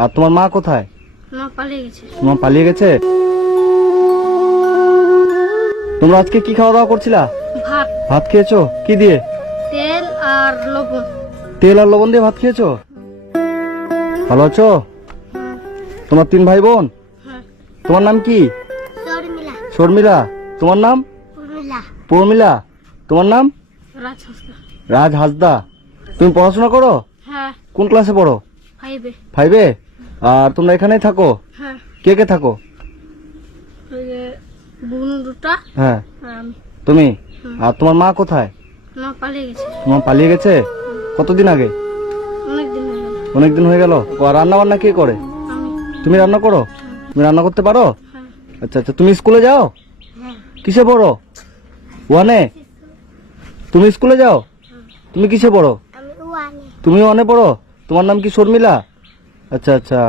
আর তোমার মা কোথায়? মা পালিয়ে গেছে। মা পালিয়ে গেছে। তোমরা আজকে কি খাওয়া দাওয়া করছিলা? ভাত, ভাত খেয়েছো কি দিয়ে? তেল আর লবণ। তেল আর লবণ দিয়ে ভাত খেয়েছো? ভালো আছো? তোমার 3 ভাই বোন? হ্যাঁ। তোমার নাম কি? শর্মিলা। শর্মিলা। তোমার নাম? উর্মিলা। প্রমিলা। তোমার নাম? রাজহস্তা। রাজ হাসদা। তুমি পড়াশোনা করো? হ্যাঁ। কোন ক্লাসে পড়ো? 5-এ। 5-এ। আর তোমরা এখানেই থাকো? হ্যাঁ। কে কে থাকো? ওই যে বোন দুটা হ্যাঁ আর আমি। তুমি। আর তোমার মা কোথায়? মা পালিয়ে গেছে। তোমার পালিয়ে গেছে কতদিন আগে? অনেকদিন হয়ে গেল। অনেকদিন হয়ে গেল। আর রান্না বান্না কে করে? আমি। তুমি রান্না করো? তুমি রান্না করতে পারো? হ্যাঁ। আচ্ছা আচ্ছা। তুমি স্কুলে যাও? হ্যাঁ। কিসে পড়ো? 1-এ। তুমি স্কুলে যাও? তুমি কিসে পড়ো? আমি ওয়ানে। তুমি 1-এ পড়ো? তোমার নাম কি শর্মিলা? আচ্ছা আচ্ছা।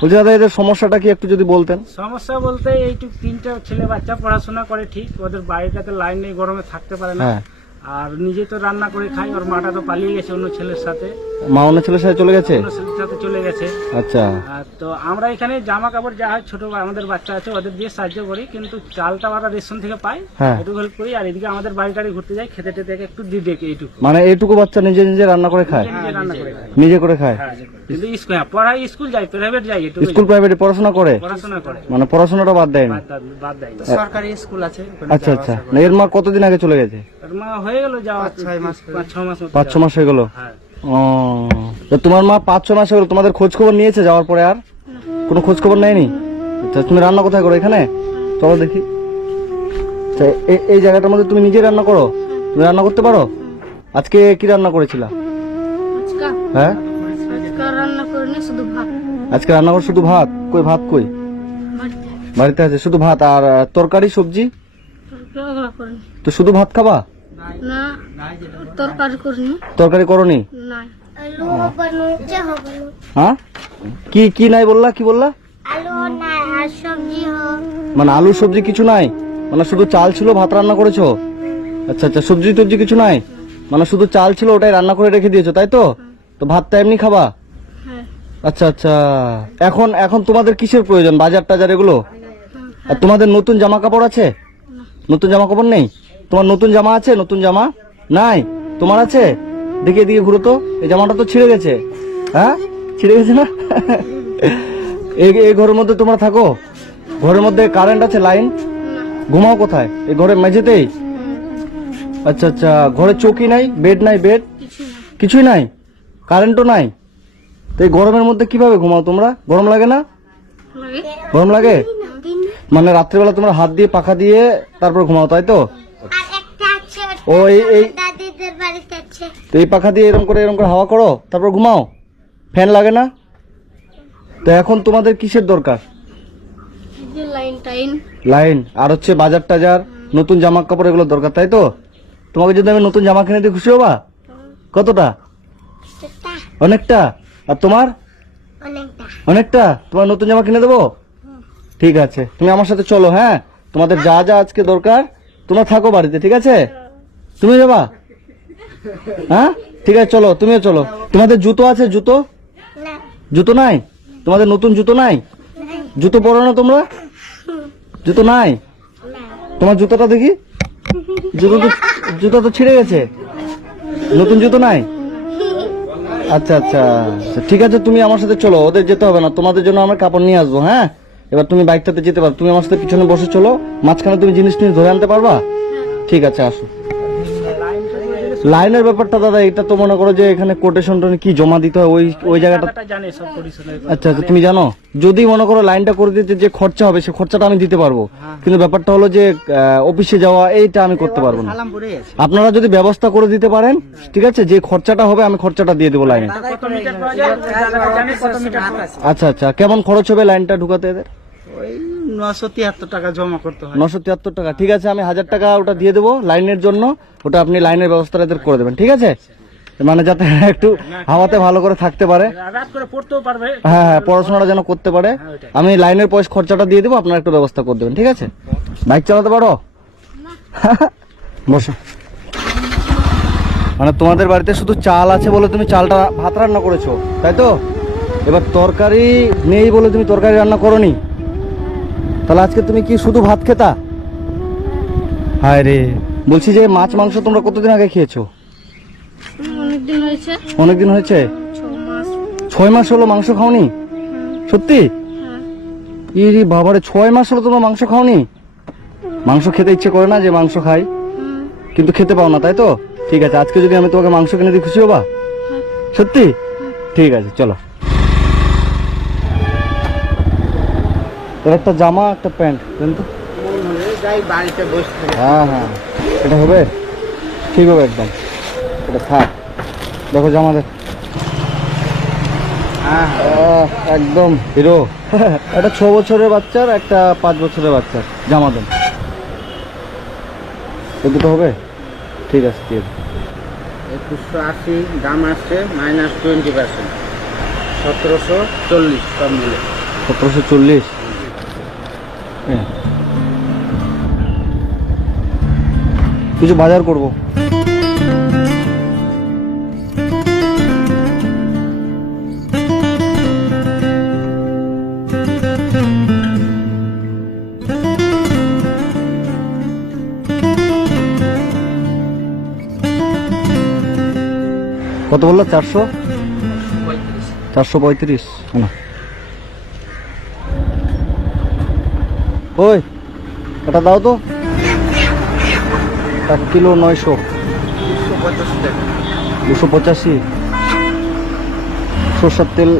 বলছি দাদা এদের সমস্যাটা কি একটু যদি বলতেন। সমস্যা বলতে এইটুকু 3টা ছেলে বাচ্চা পড়াশোনা করে ঠিক, ওদের বাড়িটাতে লাইন নেই, গরমে থাকতে পারে না। হ্যাঁ। আর নিজে তো রান্না করে খাই, ওর মাটা তো পালিয়ে গেছে অন্য ছেলের সাথে, মা অন্য ছেলের সাথে চলে গেছে? অন্য ছেলের সাথে চলে গেছে। আচ্ছা। আর তো আমরা এখানে জামা কাপড় যা হয় ছোট আমাদের বাচ্চা আছে ওদের দিয়ে সাহায্য করি, কিন্তু চালটা ওরা রেশন থেকে পাই, হ্যাঁ। একটু হেল্প করি। আর এদিকে আমাদের বাড়ি টাড়ি ঘুরতে যাই, খেতে টেতে একটু দিয়ে ডেকে এইটুকু মানে এইটুকু বাচ্চা নিজে নিজে রান্না করে খায়? নিজে রান্না করে খাই। নিজে করে খায়? হ্যাঁ, কিন্তু পড়াই স্কুল যাই, প্রাইভেট যাই, একটু স্কুল প্রাইভেটে পড়াশোনা করে? পড়াশোনা করে, মানে পড়াশোনাটা বাদ দেয়নি? বাদ দেয়। সরকারি স্কুল আছে ওখানে আচ্ছা যাওয়া আচ্ছা। আসা করে। না, এর মা কতদিন আগে চলে গেছে? ওর মা হয়ে গেল যাওয়া 5-6 মাস 5-6 মাস মতো 5-6 মাস হয়ে গেল। হ্যাঁ। ও, তো তোমার মা 5-6 মাস হয়ে গেল, তোমাদের খোঁজ খবর নিয়েছে যাওয়ার পরে? আর কোনো খোঁজ খবর নেয়নি? আচ্ছা। তুমি রান্না কোথায় করো? এখানে? চলো দেখি। আচ্ছা, এই জায়গাটার মধ্যে তুমি নিজে রান্না করো? তুমি রান্না করতে পারো? আজকে কি রান্না করেছিলা? আজকা হ্যাঁ। আজকা রান্না করিনি, শুধু ভাত। আজকে রান্না করো শুধু ভাত? কই ভাত কই? বাড়িতে বাড়িতে আছে শুধু ভাত আর তরকারি সবজি? ওগুলো করিনি। তো শুধু ভাত খাবা? না, তরকারি করিনি। তরকারি করনি? নাই। আলু হ্যাঁ। কি কি নাই বললা? কি বললা? আলু নাই আর সবজি হোক। মানে আলু সবজি কিছু নাই? মানে শুধু চাল ছিল, ভাত রান্না করেছো? আচ্ছা আচ্ছা। সবজি টবজি কিছু নাই? মানে শুধু চাল ছিল, ওটাই রান্না করে রেখে দিয়েছো তাই তো? তো ভাতটা এমনি খাবা? হ্যাঁ। আচ্ছা আচ্ছা। এখন এখন তোমাদের কিসের প্রয়োজন? বাজার টাজার এগুলো? আর তোমাদের নতুন জামা কাপড় আছে? নতুন জামা কাপড় নেই? তোমার নতুন জামা আছে? নতুন জামা নাই? তোমার আছে? দেখি এদিকে ঘুরো তো। এই জামাটা তো ছিঁড়ে গেছে। হ্যাঁ, ছিঁড়ে গেছে না? এই ঘরের মধ্যে তোমরা থাকো? ঘরের মধ্যে কারেন্ট আছে? লাইন? ঘুমাও কোথায়? এই ঘরের মেঝেতেই? আচ্ছা আচ্ছা। ঘরে চৌকি নাই? বেড নাই? বেড কিছুই নাই? কারেন্টও নাই? তো এই গরমের মধ্যে কিভাবে ঘুমাও তোমরা? গরম লাগে না? লাগে। গরম লাগে? মানে রাত্রিবেলা তোমরা হাত দিয়ে পাখা দিয়ে তারপর ঘুমাও তাই তো? আর একটা আছে, ও এই দাদিদের বাড়িতে আছে। তো এই পাখা দিয়ে এরকম করে হাওয়া করো তারপর ঘুমাও? ফ্যান লাগে না? তো এখন তোমাদের কিসের দরকার? লাইন টাইন। লাইন আর হচ্ছে বাজার টাজার, নতুন জামা কাপড় এগুলো দরকার তাই তো? তোমাকে যদি আমি নতুন জামা কিনে দিই খুশি হবা? কতটা? অনেকটা। আর তোমার? অনেকটা। অনেকটা। তোমার নতুন জামা কিনে দেবো? ঠিক আছে, তুমি আমার সাথে চলো। হ্যাঁ, তোমাদের যা যা আজকে দরকার তোমরা থাকো বাড়িতে, ঠিক আছে? তুমি যাবা? হ্যাঁ ঠিক আছে, চলো তুমিও চলো। তোমাদের জুতো আছে? জুতো? না। জুতো নাই? তোমাদের নতুন জুতো নাই? জুতো পরো না তোমরা? জুতো নাই? তোমার জুতোটা দেখি। জুতো তো ছিঁড়ে গেছে। নতুন জুতো নাই? আচ্ছা আচ্ছা। ঠিক আছে, তুমি আমার সাথে চলো। ওদের যেতে হবে না, তোমাদের জন্য আমরা কাপড় নিয়ে আসবো। হ্যাঁ, এবার তুমি বাইকটাতে যেতে পারো। তুমি আমার সাথে পিছনে বসে চলো, মাঝখানে তুমি জিনিস নিয়ে ধরে আনতে পারবা? ঠিক আছে, আসো। লাইনের ব্যাপারটা দাদা, এটা তো মনে করো যে এখানে কোটেশন কি জমা দিতে হয় ওই জায়গাটা? জানে সব পরিশোধের। আচ্ছা আচ্ছা, তুমি জানো? যদি মনে করো লাইনটা করে দিতে যে খরচা হবে, সে খরচাটা আমি দিতে পারবো, কিন্তু ব্যাপারটা হলো যে অফিসে যাওয়া এইটা আমি করতে পারবো না। সালামপুরে আছে। আপনারা যদি ব্যবস্থা করে দিতে পারেন, ঠিক আছে, যে খরচাটা হবে আমি খরচাটা দিয়ে দেবো লাইনে। কত মিটার পাওয়া যায় জানে, কত মিটার পাওয়া যায়? আচ্ছা আচ্ছা। কেমন খরচ হবে লাইনটা ঢুকাতে এদের? ওই 973 টাকা জমা করতে হয়। 973 টাকা। ঠিক আছে, আমি 1000 টাকা ওটা দিয়ে দেবো লাইনের জন্য। ওটা আপনি লাইনের ব্যবস্থাটা এদের করে দেবেন, ঠিক আছে? মানে যাতে একটু হাওয়াতে ভালো করে থাকতে পারে। রাত করে পড়তেও পারবে। হ্যাঁ হ্যাঁ, পড়াশোনাটা যেন করতে পারে। আমি লাইনের পয়সা খরচাটা দিয়ে দেবো, আপনারা একটু ব্যবস্থা করে দেবেন, ঠিক আছে? বাইক চালাতে পারো? বসো। মানে তোমাদের বাড়িতে শুধু চাল আছে বলে তুমি চালটা ভাত রান্না করেছো তাই তো? এবার তরকারি নেই বলে তুমি তরকারি রান্না করনি, তাহলে আজকে তুমি কি শুধু ভাত খেতা? হায় রে, বলছি যে মাছ মাংস তোমরা কতদিন আগে খেয়েছো? অনেকদিন হয়েছে। অনেকদিন হয়েছে? 6 মাস। 6 মাস হলো মাংস খাওনি? সত্যি? হ্যাঁ। ইরি বাবারে, 6 মাস হলো তোমরা মাংস খাওনি? মাংস খেতে ইচ্ছে করে না যে মাংস খাই, কিন্তু খেতে পাও না, তাই তো? ঠিক আছে, আজকে যদি আমি তোমাকে মাংস কিনে দিই খুশি হবা? সত্যি? ঠিক আছে, চলো। এর একটা জামা একটা প্যান্ট দেন তো। যাই বাড়িতে বসে থাকে। হ্যাঁ হ্যাঁ, এটা হবে? ঠিক হবে একদম, এটা থাক। দেখো জামা দেখ, হ্যাঁ একদম হিরো। একটা 6 বছরের বাচ্চার, একটা 5 বছরের বাচ্চার জামা দেন। এ দুটো হবে? ঠিক আছে, দিয়ে দিন। 2180 দাম আসছে -20%, 1740 সব মিলে। 1740। হ্যাঁ। কিছু বাজার করব। কত বললো? 400? 435 না। ওই এটা দাও তো, 1 কিলো 900। 285 টাকা। 285। সরষের তেল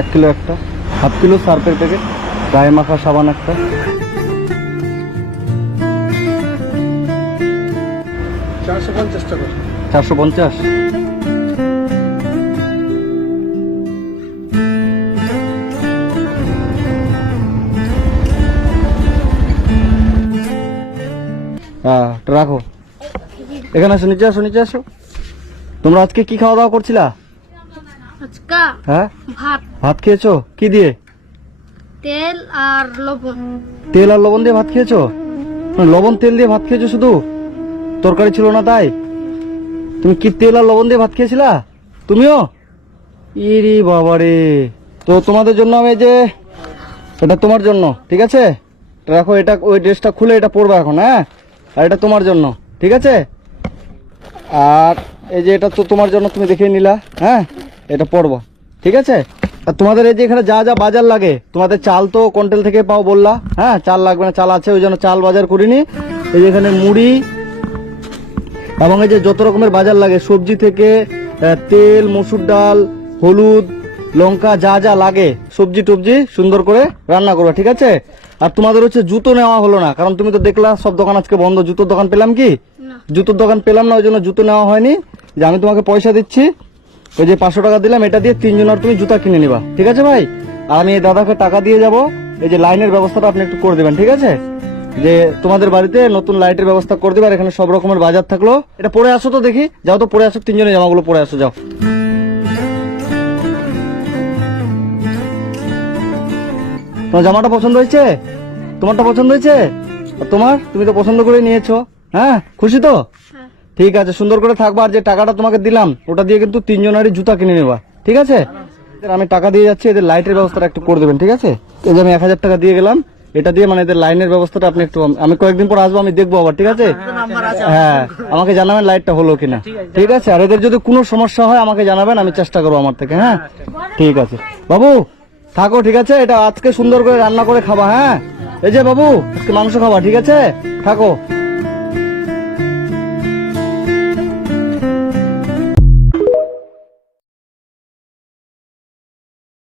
1 কিলো একটা, 1/2 কিলো সার্ফের প্যাকেট, গায়ে মাখা সাবান একটা। 450 টাকা। 450। হ্যাঁ, এটা রাখো। এখানে আসো, নিচে আসো, নিচে আসো। তোমরা আজকে কি খাওয়া দাওয়া করছিলা? আজকা হ্যাঁ, ভাত, ভাত খেয়েছো? কি দিয়ে? তেল আর লবণ। তেল আর লবণ দিয়ে ভাত খেয়েছো? লবণ তেল দিয়ে ভাত খেয়েছো শুধু? তরকারি ছিল না তাই? তুমি কি তেল আর লবণ দিয়ে ভাত খেয়েছিলা তুমিও? ইরি বাবারে। তো তোমাদের জন্য আমি যে, এটা তোমার জন্য, ঠিক আছে? রাখো, এটা ওই ড্রেসটা খুলে এটা পরবে এখন, হ্যাঁ? আর এটা তোমার জন্য, ঠিক আছে? আর এই যে এটা তো তোমার জন্য, তুমি দেখে নিলা, হ্যাঁ? এটা পরবো, ঠিক আছে? আর তোমাদের এই যে এখানে যা যা বাজার লাগে, তোমাদের চাল তো কন্টেল থেকে পাও বললা, হ্যাঁ? চাল লাগবে না, চাল আছে, ওই জন্য চাল বাজার করিনি। এই যে এখানে মুড়ি এবং এই যে যত রকমের বাজার লাগে, সবজি থেকে তেল, মসুর ডাল, হলুদ, লঙ্কা, যা যা লাগে সবজি টবজি সুন্দর করে রান্না করবে, ঠিক আছে? আর তোমাদের হচ্ছে জুতো নেওয়া হলো না, কারণ তুমি তো দেখলা সব দোকান আজকে বন্ধ। জুতোর দোকান পেলাম কি? না। জুতোর দোকান পেলাম না, ওই জন্য জুতো নেওয়া হয়নি। যে আমি তোমাকে পয়সা দিচ্ছি, ওই যে 500 টাকা দিলাম, এটা দিয়ে 3 জনের তুমি জুতা কিনে নিবা, ঠিক আছে ভাই? আর আমি এই দাদাকে টাকা দিয়ে যাব। এই যে লাইনের ব্যবস্থাটা আপনি একটু করে দেবেন, ঠিক আছে? যে তোমাদের বাড়িতে নতুন লাইটের ব্যবস্থা করে দেবে। আর এখানে সব রকমের বাজার থাকলো। এটা পরে আসো তো, দেখি, যাও তো পরে আসো, 3 জনের জামাগুলো পরে আসো, যাও। তোমার জামাটা পছন্দ হয়েছে? তোমারটা পছন্দ হয়েছে? আর তোমার? তুমি তো পছন্দ করে নিয়েছো, হ্যাঁ? খুশি তো? হ্যাঁ। ঠিক আছে, সুন্দর করে থাকবা। আর যে টাকাটা তোমাকে দিলাম, ওটা দিয়ে কিন্তু 3 জনেরই জুতা কিনে নেবা, ঠিক আছে? আমি টাকা দিয়ে যাচ্ছি, এদের লাইটের ব্যবস্থাটা একটু করে দেবেন, ঠিক আছে? এই যে আমি 1000 টাকা দিয়ে গেলাম, এটা দিয়ে মানে এদের লাইনের ব্যবস্থাটা আপনি একটু, আমি কয়েকদিন পর আসবো, আমি দেখবো আবার, ঠিক আছে? হ্যাঁ, আমাকে জানাবেন লাইটটা হলো কিনা, ঠিক আছে? আর এদের যদি কোনো সমস্যা হয় আমাকে জানাবেন, আমি চেষ্টা করবো আমার থেকে, হ্যাঁ? ঠিক আছে বাবু, থাকো, ঠিক আছে? এটা আজকে সুন্দর করে রান্না করে খাবা, হ্যাঁ? এই যে বাবু, আজকে মাংস খাবা, ঠিক আছে? থাকো।